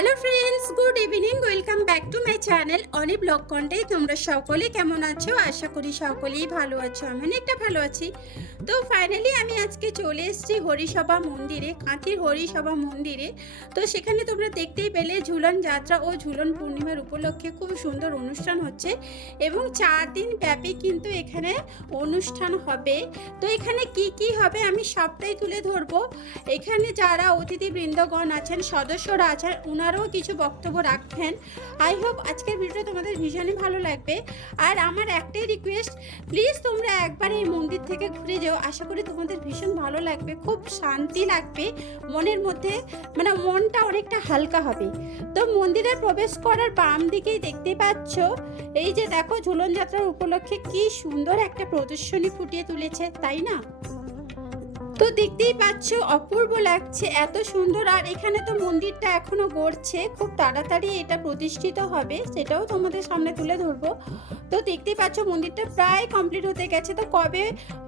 Hello friends good evening welcome back to my channel Oni blog কন্টে তোমরা সকলে কেমন আছো? আশা করি সকলেই ভালো আছো। আমি অনেকটা ভালো আছি। তো ফাইনালি আমি আজকে চলে এসেছি হরিসভা মন্দিরে, কাঁথির হরিসভা মন্দিরে। তো সেখানে তোমরা দেখতেই পেলে ঝুলন যাত্রা ও ঝুলন পূর্ণিমার উপলক্ষে খুব সুন্দর অনুষ্ঠান হচ্ছে এবং চার দিন ব্যাপী কিন্তু এখানে অনুষ্ঠান হবে। তো এখানে কি কি হবে আমি সবটাই তুলে ধরবো। এখানে যারা অতিথি বৃন্দগণ আছেন, সদস্যরা আছেন ওনারাও কিছু বক্তব্য রাখবেন। আই হোপ আজকের ভিডিও তোমাদের ভীষণই ভালো লাগবে। আর আমার একটাই রিকোয়েস্ট প্লিজ তোমরা একবার এই মন্দির থেকে ঘুরে যাও। আশা করি তোমাদের ভীষণ ভালো লাগবে, খুব শান্তি লাগবে মনের মধ্যে। মানে মনটা অনেকটা হালকা হবে। তো মন্দিরে প্রবেশ করার বাম দিকেই দেখতে পাচ্ছ, এই যে দেখো ঝুলন যাত্রার উপলক্ষে কি সুন্দর একটা প্রদর্শনী ফুটিয়ে তুলেছে, তাই না? তো দেখতেই পাচ্ছ, অপূর্ব লাগছে। এত সুন্দর, আর এখানে তো মন্দিরটা এখনও গড়ছে। খুব তাড়াতাড়ি এটা প্রতিষ্ঠিত হবে, সেটাও তোমাদের সামনে তুলে ধরবো। তো দেখতেই পাচ্ছ, মন্দিরটা প্রায় কমপ্লিট হতে গেছে। তো কবে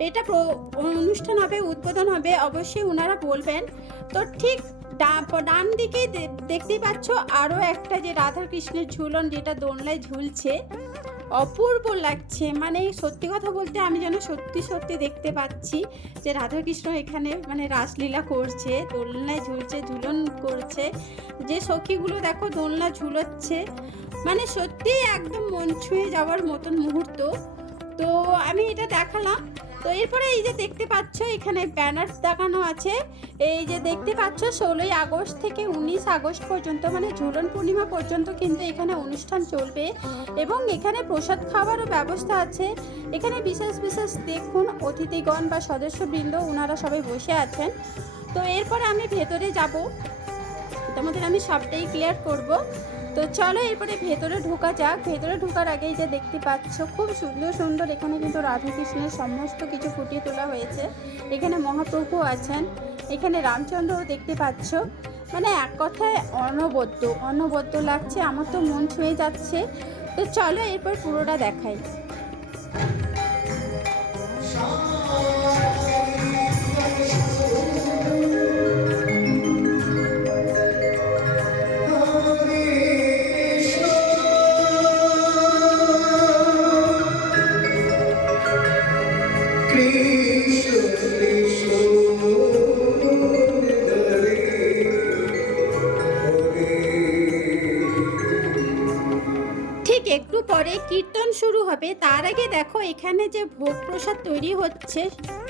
এটা অনুষ্ঠান হবে, উদ্বোধন হবে, অবশ্যই ওনারা বলবেন। তো ঠিক ডান দিকে দেখতেই পাচ্ছ আরও একটা যে রাধা কৃষ্ণের ঝুলন, যেটা দোলনায় ঝুলছে। অপূর্ব লাগছে। মানে সত্যি কথা বলতে আমি যেন সত্যি সত্যি দেখতে পাচ্ছি যে রাধাকৃষ্ণ এখানে মানে রাসলীলা করছে, দোলনায় ঝুলছে, ঝুলন করছে। যে সখীগুলো দেখো দোলনা ঝুলোচ্ছে মানে সত্যিই একদম মন ছুঁয়ে যাওয়ার মতন মুহূর্ত। তো আমি এটা দেখালাম। তো এরপরে এই যে দেখতে পাচ্ছ, এখানে ব্যানার দেখানো আছে। এই যে দেখতে পাচ্ছ, ষোলোই আগস্ট থেকে উনিশ আগস্ট পর্যন্ত মানে ঝুলন পূর্ণিমা পর্যন্ত কিন্তু এখানে অনুষ্ঠান চলবে। এবং এখানে প্রসাদ খাওয়ারও ব্যবস্থা আছে। এখানে বিশেষ বিশেষ দেখুন, অতিথিগণ বা সদস্যবৃন্দ ওনারা সবাই বসে আছেন। তো এরপরে আমি ভেতরে যাব। তোমাদের আমি সবটাই ক্লিয়ার করব। তো চলো এরপরে ভেতরে ঢোকা যাক। ভেতরে ঢোকার আগেই যে দেখতে পাচ্ছ, খুব সুন্দর সুন্দর এখানে কিন্তু রাধাকৃষ্ণের সমস্ত কিছু ফুটিয়ে তোলা হয়েছে। এখানে মহাপ্রভু আছেন, এখানে রামচন্দ্রও দেখতে পাচ্ছ। মানে এক কথায় অনবদ্য অনবদ্য লাগছে, আমার তো মন ছুঁয়ে যাচ্ছে। তো চলো এরপর পুরোটা দেখাই। পরে কীর্তন শুরু হবে তার আগে দেখো এখানে যে ভোগ প্রসাদ তৈরি হচ্ছে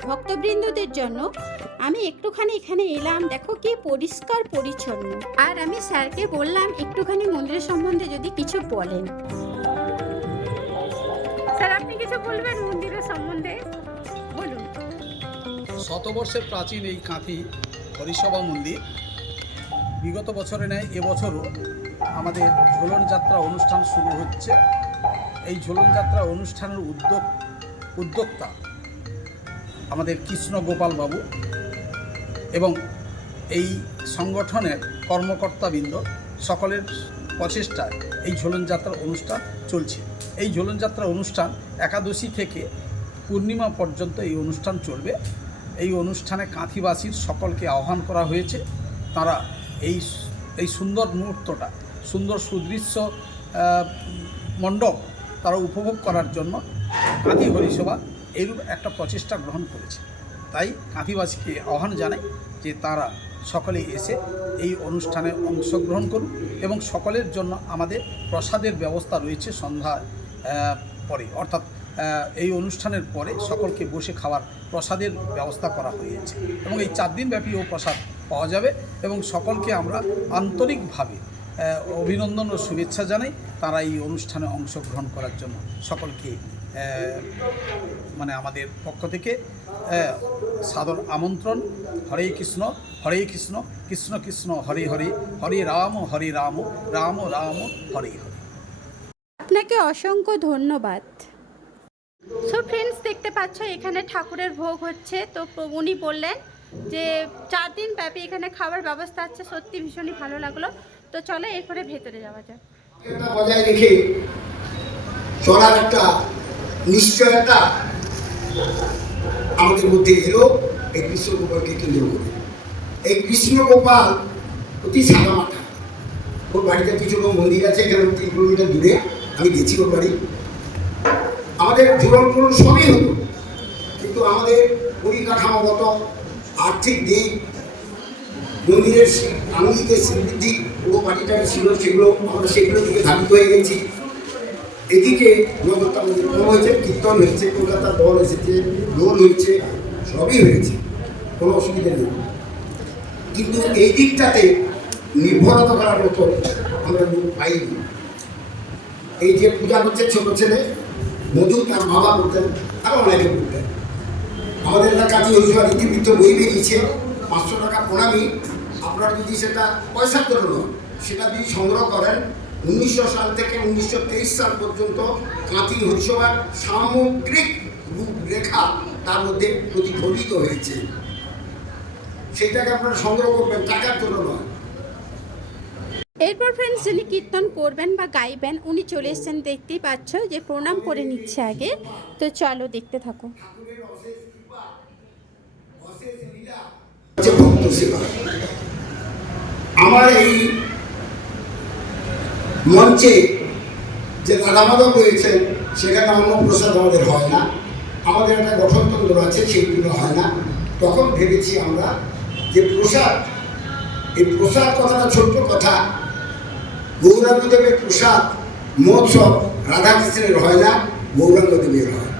ভক্তবৃন্দদের জন্য। আমি একটুখানি এখানে এলাম দেখো কি পরিষ্কার পরিচ্ছন্ন। আর আমি স্যারকে বললাম একটুখানি মন্দিরের সম্বন্ধে যদি কিছু বলেন। স্যার আপনি কিছু বলবেন মন্দিরের সম্বন্ধে? বলুন। শতবর্ষের প্রাচীন এই কাঁথি হরিসভা মন্দির বিগত বছরে নেয় এবছরও আমাদের ঝোলন যাত্রা অনুষ্ঠান শুরু হচ্ছে। এই যাত্রা অনুষ্ঠানের উদ্যোগ, উদ্যোক্তা আমাদের কৃষ্ণ গোপাল বাবু এবং এই সংগঠনের কর্মকর্তাবৃন্দ সকলের প্রচেষ্টায় এই যাত্রা অনুষ্ঠান চলছে। এই যাত্রা অনুষ্ঠান একাদশী থেকে পূর্ণিমা পর্যন্ত এই অনুষ্ঠান চলবে। এই অনুষ্ঠানে কাঁথিবাসীর সকলকে আহ্বান করা হয়েছে। তারা এই এই সুন্দর মুহূর্তটা, সুন্দর সুদৃশ্য মণ্ডপ তারা উপভোগ করার জন্য কাঁথি হরিসভা এইরূপ একটা প্রচেষ্টা গ্রহণ করেছে। তাই কাঁথিবাসীকে আহ্বান জানাই যে তারা সকলে এসে এই অনুষ্ঠানে অংশগ্রহণ করুন এবং সকলের জন্য আমাদের প্রসাদের ব্যবস্থা রয়েছে সন্ধ্যা পরে। অর্থাৎ এই অনুষ্ঠানের পরে সকলকে বসে খাওয়ার প্রসাদের ব্যবস্থা করা হয়েছে। এবং এই চার দিন ও প্রসাদ পাওয়া যাবে এবং সকলকে আমরা আন্তরিকভাবে অভিনন্দন ও শুভেচ্ছা জানাই। তারা এই অনুষ্ঠানে অংশগ্রহণ করার জন্য সকলকে মানে আমাদের পক্ষ থেকে সাদর আমন্ত্রণ। হরে কৃষ্ণ হরে কৃষ্ণ কৃষ্ণ কৃষ্ণ, হরে হরে হরে রাম হরে রাম রাম রাম, হরে হরে। আপনাকে অসংখ্য ধন্যবাদ। সো ফ্রেন্ডস দেখতে পাচ্ছ, এখানে ঠাকুরের ভোগ হচ্ছে। তো উনি বললেন যে চার দিন ব্যাপী এখানে খাবার ব্যবস্থা আছে, সত্যি ভীষণই ভালো লাগল। তো চলো এরপরে ভেতরে যাওয়া যাক। বজায় রেখে চলার একটা নিশ্চয়তা আমাদের মধ্যে এলো এই কৃষ্ণ গোপালকে কেন্দ্র করে। এই কৃষ্ণ গোপাল অতি সাদামাটা ওর বাড়িতে কিছু মন্দির আছে, এখানে তিন কিলোমিটার দূরে। আমি গেছি ওর বাড়ি। আমাদের জীবন সবই হতো কিন্তু আমাদের পরিকাঠামোগত আর্থিক দিক, মন্দিরের আঙ্গিকের সমৃদ্ধি পুরো পার্টিটা ছিল, সেগুলো আমরা সেগুলো থেকে ধাবিত হয়ে গেছি। এদিকে আমাদের কম হয়েছে, কীর্তন হয়েছে কলকাতার দল এসেছে দোল হয়েছে, সবই হয়েছে, কোনো অসুবিধা নেই। কিন্তু এই দিকটাতে নির্ভরতা করার মতো আমরা লোক পাইনি। এই যে পূজা করছে ছোট ছেলে, মধু তার বাবা বলতেন আরও অনেকে করতেন আমাদের এলাকাতে ঐশ্বর ইতিবৃত্ত বই বেরিয়েছে পাঁচশো টাকা প্রণামী আপনারা যদি সেটা পয়সার জন্য নয়, সেটা যদি সংগ্রহ করেন উনিশশো সাল থেকে উনিশশো তেইশ সাল পর্যন্ত কাঁথি হরিসভার সামগ্রিক রূপরেখা তার মধ্যে প্রতিফলিত হয়েছে। সেইটাকে আপনারা সংগ্রহ করবেন টাকার জন্য নয়। এরপর ফ্রেন্ডস যিনি কীর্তন করবেন বা গাইবেন উনি চলে এসেছেন দেখতেই পাচ্ছ যে প্রণাম করে নিচ্ছে আগে। তো চলো দেখতে থাকো। আমার এই মঞ্চে যে রয়েছেন, সেখানে অন্নপ্রসাদ আমাদের হয় না। আমাদের একটা গঠনতন্ত্র আছে সেইগুলো হয় না। তখন ভেবেছি আমরা যে প্রসাদ, এই প্রসাদ কথাটা ছোট্ট কথা। গৌরাঙ্গদেবের প্রসাদ, মহোৎসব রাধাকৃষ্ণের হয় না, গৌরাঙ্গদেবের হয়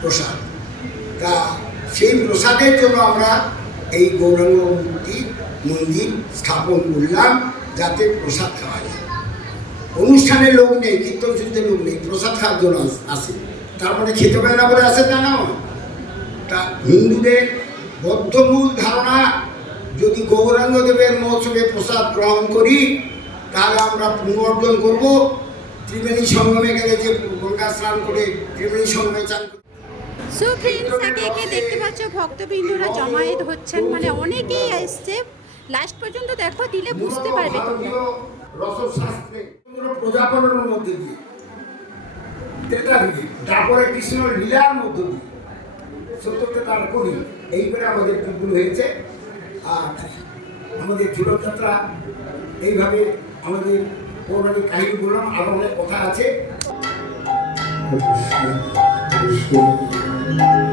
প্রসাদ। তা সেই প্রসাদের জন্য আমরা এই গৌরাঙ্গ মূর্তি, মন্দির স্থাপন করলাম যাতে প্রসাদ খাওয়া যায়। অনুষ্ঠানে লোক নেই, কীর্তন শুনতে লোক নেই, প্রসাদ খাওয়ার জন্য আসে তারপরে খেতে পারে না বলে আসে তা না তা হিন্দুদের বদ্ধমূল ধারণা, যদি গৌরাঙ্গ দেবের মহোৎসবে প্রসাদ গ্রহণ করি, তাহলে আমরা পুনর্জন করব। ত্রিবেণী সঙ্গমে গেলে যে গঙ্গা স্নান করে ত্রিবেণী সঙ্গমে চান সো ফ্রেন্ডস একে একে দেখতে পাচ্ছ, ভক্তবৃন্দরা জমায়েত হচ্ছেন। মানে অনেকেই এসছে। লাস্ট পর্যন্ত দেখো, দিলে বুঝতে পারবে রসশাস্ত্রে প্রজাপনের মধ্যে দিয়ে। তারপরে কৃষ্ণ লীলার মধ্য দিয়ে। সত্যকে তার করি। এইবারে আমাদের টুকগুলো হয়েছে। আর আমাদের জীবনযাত্রা, এইভাবে আমাদের পৌরাণিক কাহিনী বললাম আরও অনেক কথা আছে। Yeah.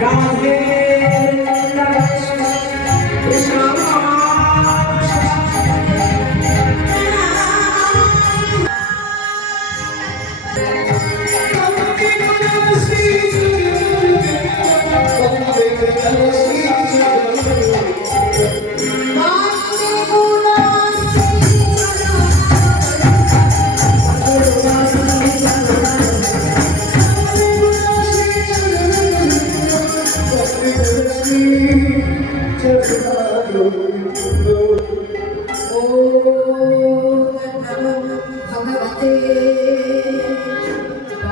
ভগবতে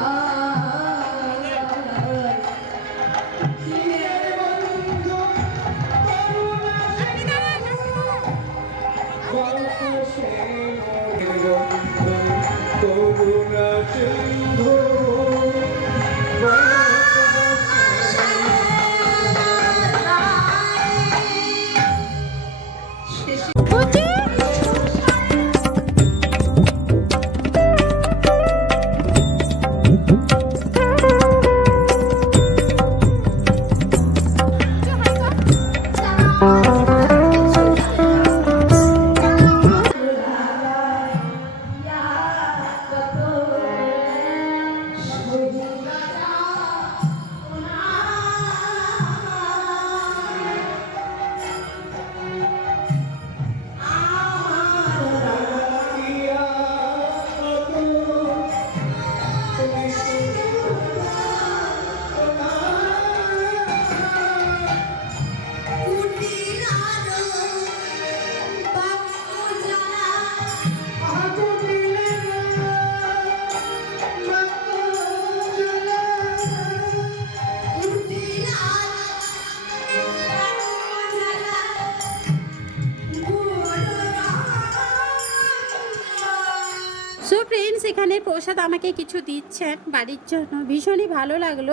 가 এখানে প্রসাদ আমাকে কিছু দিচ্ছেন বাড়ির জন্য। ভীষণই ভালো লাগল।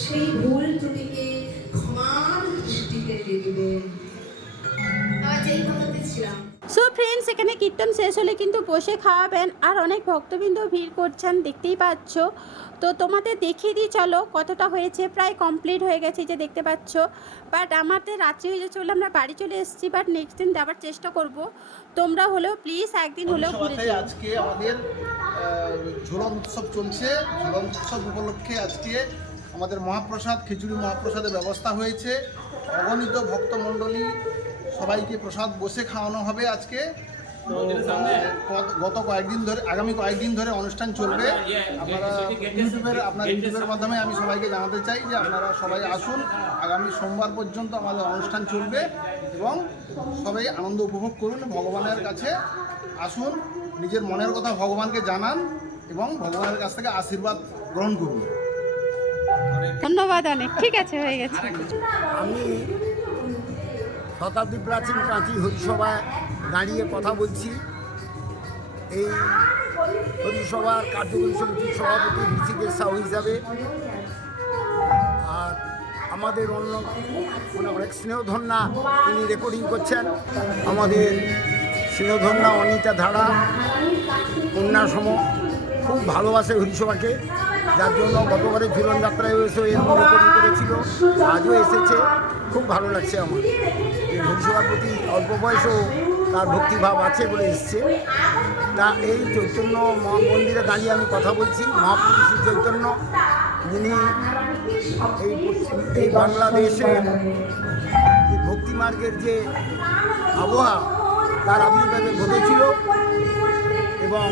সেই ভুল ত্রুটিকে ক্ষমার দৃষ্টিতে আজ এই কথাতে ছিলাম সো ফ্রেন্ডস এখানে কীর্তন শেষ হলে কিন্তু বসে খাওয়াবেন আর অনেক ভক্তবৃন্দ ভিড় করছেন দেখতেই পাচ্ছ। তো তোমাদের দেখিয়ে দিই চলো কতটা হয়েছে প্রায় কমপ্লিট হয়ে গেছে যে দেখতে পাচ্ছ। বাট আমাদের রাত্রি হয়ে যাচ্ছে বলে আমরা বাড়ি চলে এসেছি বাট নেক্সট দিন দেওয়ার চেষ্টা করব। তোমরা হলেও প্লিজ একদিন হলেও ঘুরে যেও। আজকে আমাদের ঝুলন উৎসব চলছে। ঝুলন উৎসব উপলক্ষে আজকে আমাদের মহাপ্রসাদ খিচুড়ি মহাপ্রসাদের ব্যবস্থা হয়েছে। অগণিত ভক্তমণ্ডলী সবাইকে প্রসাদ বসে খাওয়ানো হবে আজকে। তো গত- গত কয়েকদিন ধরে আগামী কয়েকদিন ধরে অনুষ্ঠান চলবে। আপনারা ইউটিউবের আপনার ইউটিউবের মাধ্যমে আমি সবাইকে জানাতে চাই যে আপনারা সবাই আসুন। আগামী সোমবার পর্যন্ত আমাদের অনুষ্ঠান চলবে এবং সবাই আনন্দ উপভোগ করুন ভগবানের কাছে আসুন নিজের মনের কথা ভগবানকে জানান এবং ভগবানের কাছ থেকে আশীর্বাদ গ্রহণ করুন। ধন্যবাদ অনেক ঠিক আছে হয়ে গেছে। আমি শতাব্দী প্রাচীন কাঁচি হরিসভায় দাঁড়িয়ে কথা বলছি। এই হরিসভার কার্যকরী সমিতির সভাপতি ঋষিকেশ সাহু হিসাবে। আর আমাদের অন্য মানে অনেক স্নেহধন্যা তিনি রেকর্ডিং করছেন। আমাদের স্নেহধন্যা অনিতা ধারা, কন্যা সম খুব ভালোবাসে হরিসভাকে। যার জন্য গতবারে ঝুলন যাত্রায় এসে এরকম রেকর্ডিং করেছিল। আজও এসেছে। খুব ভালো লাগছে আমার। হরিসভার প্রতি অল্প বয়সেও তার ভক্তিভাব আছে বলে এসছে। তা এই চৈতন্য মন্দিরে দাঁড়িয়ে আমি কথা বলছি। মহাপুরুষ চৈতন্য, যিনি এই এই বাংলাদেশে যে ভক্তি মার্গের যে আবহাওয়া, তার আবির্ভাবে ঘটেছিল এবং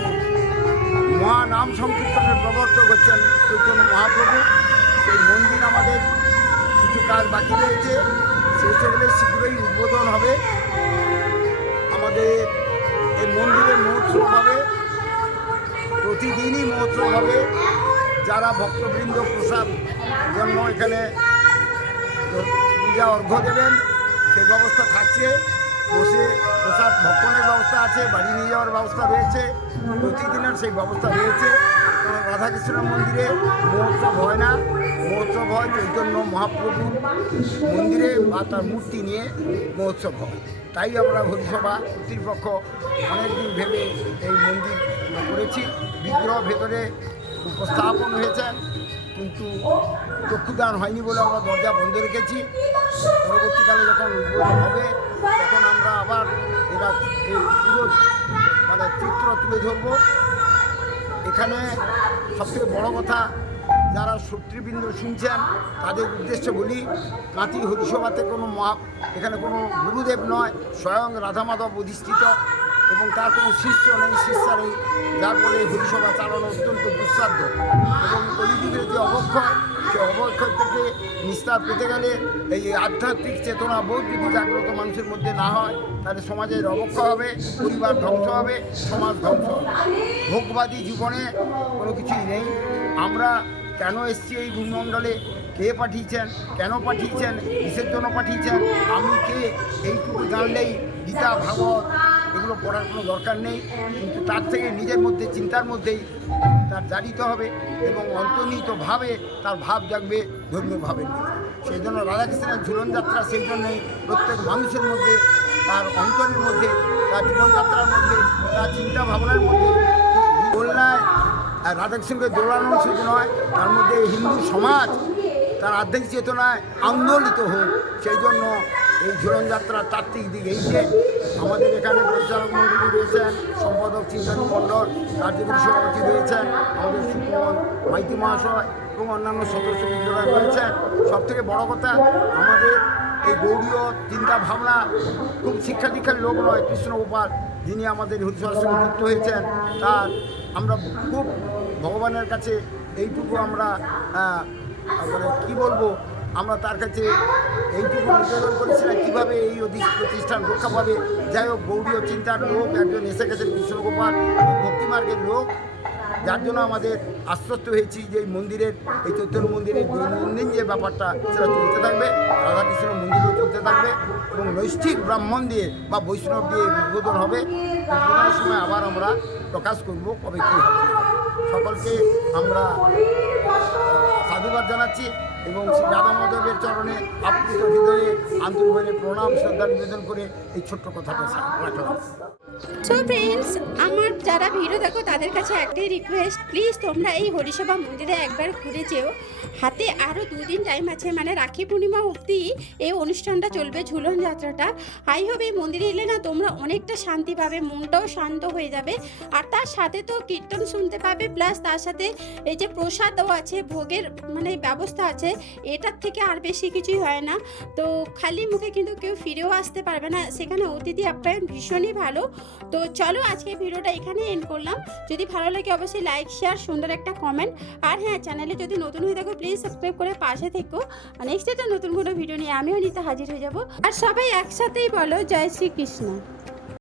মহা নাম সংকীর্তনের প্রবর্তক হচ্ছেন চৈতন্য মহাপ্রভু। সেই মন্দির আমাদের কিছু কাজ বাকি রয়েছে। সেই সেগুলো শীঘ্রই উদ্বোধন হবে। আমাদের এই মন্দিরে মহোৎসব হবে। প্রতিদিনই মহোৎসব হবে। যারা ভক্তবৃন্দ প্রসাদ জন্য এখানে পূজা অর্ঘ্য দেবেন, সেই ব্যবস্থা থাকছে। বসে প্রসাদ, ভক্ষণের ব্যবস্থা আছে, বাড়ি নিয়ে যাওয়ার ব্যবস্থা রয়েছে। প্রতিদিনের সেই ব্যবস্থা রয়েছে। রাধাকৃষ্ণ মন্দিরে মহোৎসব হয় না। মহোৎসব হয় চৈতন্য মহাপ্রভুর মন্দিরে বা তার মূর্তি নিয়ে মহোৎসব হয়। তাই আমরা হরিসভা কর্তৃপক্ষ অনেকদিন ভেবে এই মন্দির করেছি। বিগ্রহ ভেতরে উপস্থাপন হয়েছে, কিন্তু চক্ষুদান হয়নি বলে আমরা দরজা বন্ধ রেখেছি। পরবর্তীকালে যখন উদ্বোধন হবে, তখন আমরা আবার এই পুরো মানে চিত্র তুলে ধরব। এখানে সবথেকে বড় কথা, যারা শত্রুবৃন্দ শুনছেন, তাদের উদ্দেশ্যে বলি, কাঁতি হরিসভাতে কোনো মহা, এখানে কোনো গুরুদেব নয়, স্বয়ং রাধামাধব অধিষ্ঠিত এবং তার কোনো শিষ্য নেই, শিষ্যা নেই, যার ফলে হরিসভা চালানো অত্যন্ত দুঃসাধ্য এবং কলিযুগের যে অবক্ষয় সে থেকে নিস্তার পেতে গেলে এই আধ্যাত্মিক চেতনা, বোধ যদি জাগ্রত মানুষের মধ্যে না হয়, তাহলে সমাজের অবক্ষয় হবে, পরিবার ধ্বংস হবে, সমাজ ধ্বংস হবে। ভোগবাদী জীবনে কোনো কিছুই নেই। আমরা কেন এসছি এই ভূমণ্ডলে কে পাঠিয়েছেন? কেন পাঠিয়েছেন? কিসের জন্য পাঠিয়েছেন? আমি কে? এইটুকু জানলেই গীতা, ভাগবত এগুলো পড়ার কোনো দরকার নেই। কিন্তু তার থেকে নিজের মধ্যে, চিন্তার মধ্যেই তার জানিত হবে এবং অন্তর্নিহিতভাবে তার ভাব জাগবে ধর্মীয় ভাবের দিকে। সেই জন্য রাধাকৃষ্ণের ঝুলনযাত্রা সেই জন্যই প্রত্যেক মানুষের মধ্যে, তার অন্তরের মধ্যে, তার জীবনযাত্রার মধ্যে, তার চিন্তা ভাবনার মধ্যে দোলনায় রাধাকৃষ্ণকে দোলানো শুধু নয়, তার মধ্যে হিন্দু সমাজ, তার আধ্যাত্মিক চেতনায় আন্দোলিত হোক সেই জন্য এই ঝুলনযাত্রার তাত্ত্বিক দিক এই যে আমাদের এখানে পরিচালক মন্ডলী রয়েছেন, সম্পাদক চিন্তানী মণ্ডল কার্যকরী সভাপতি রয়েছেন, আমাদের সুকুমন মাইতি মহাশয় এবং অন্যান্য সদস্য বিদ্যালয় রয়েছেন। সব থেকে বড় কথা, আমাদের এই গৌরীয় চিন্তা ভাবনা খুব শিক্ষা দীক্ষার লোক নয়, কৃষ্ণ গোপাল, যিনি আমাদের হরিশার সঙ্গে যুক্ত হয়েছেন, তার আমরা খুব ভগবানের কাছে এইটুকু আমরা মানে কী বলব আমরা তার কাছে এইটুকু নিবেদন করেছিলাম কীভাবে এই প্রতিষ্ঠান রক্ষা পাবে। যাই হোক, গৌরীয় চিন্তার লোক, একজন এসে গেছেন কৃষ্ণগোপাল ভক্তিমার্গের লোক। যার জন্য আমাদের আশ্বস্ত হয়েছি যে এই মন্দিরের, এই চৈতন্য মন্দিরের দৈনন্দিন যে ব্যাপারটা সেটা চলতে থাকবে, রাধাকৃষ্ণ মন্দিরও চলতে থাকবে এবং নৈষ্ঠিক ব্রাহ্মণ দিয়ে বা বৈষ্ণব দিয়ে উদ্বোধন হবে। উদ্বোধনের সময় আবার আমরা প্রকাশ করব কবে কী হবে। সকলকে আমরা সাধুবাদ জানাচ্ছি। এবং শ্রী রাধা মাধবের চরণে আপ্লুত হৃদয়ে আন্তরিকভাবে প্রণাম, শ্রদ্ধা, নিবেদন করে এই ছোট্ট কথাটা সো ফ্রেন্ডস আমার যারা ভিডিও দেখো, তাদের কাছে একটাই রিকোয়েস্ট প্লিজ তোমরা এই হরিসভা মন্দিরে একবার ঘুরে যেও। হাতে আরও দুদিন টাইম আছে মানে রাখি পূর্ণিমা অবধি এই অনুষ্ঠানটা চলবে ঝুলন যাত্রাটা। আই হবে এই মন্দিরে এলে না তোমরা অনেকটা শান্তি পাবে, মনটাও শান্ত হয়ে যাবে। আর তার সাথে তো কীর্তন শুনতে পাবে প্লাস তার সাথে এই যে প্রসাদও আছে, ভোগের মানে ব্যবস্থা আছে এটার থেকে আর বেশি কিছুই হয় না। তো খালি মুখে কিন্তু কেউ ফিরেও আসতে পারবে না। সেখানে অতিথি আপ্যায়ন ভীষণই ভালো। তো চলো আজকে ভিডিওটা এখানে এন্ড করলাম। যদি ভালো লাগে অবশ্যই লাইক শেয়ার সুন্দর একটা কমেন্ট আর হ্যাঁ চ্যানেলে যদি নতুন হয়ে থাকো প্লিজ সাবস্ক্রাইব করে পাশে থেকো। নেক্সট একটা নতুন কোনো ভিডিও নিয়ে আমিও নিতে হাজির হয়ে যাব। আর সবাই একসাথেই বলো, জয় শ্রীকৃষ্ণ।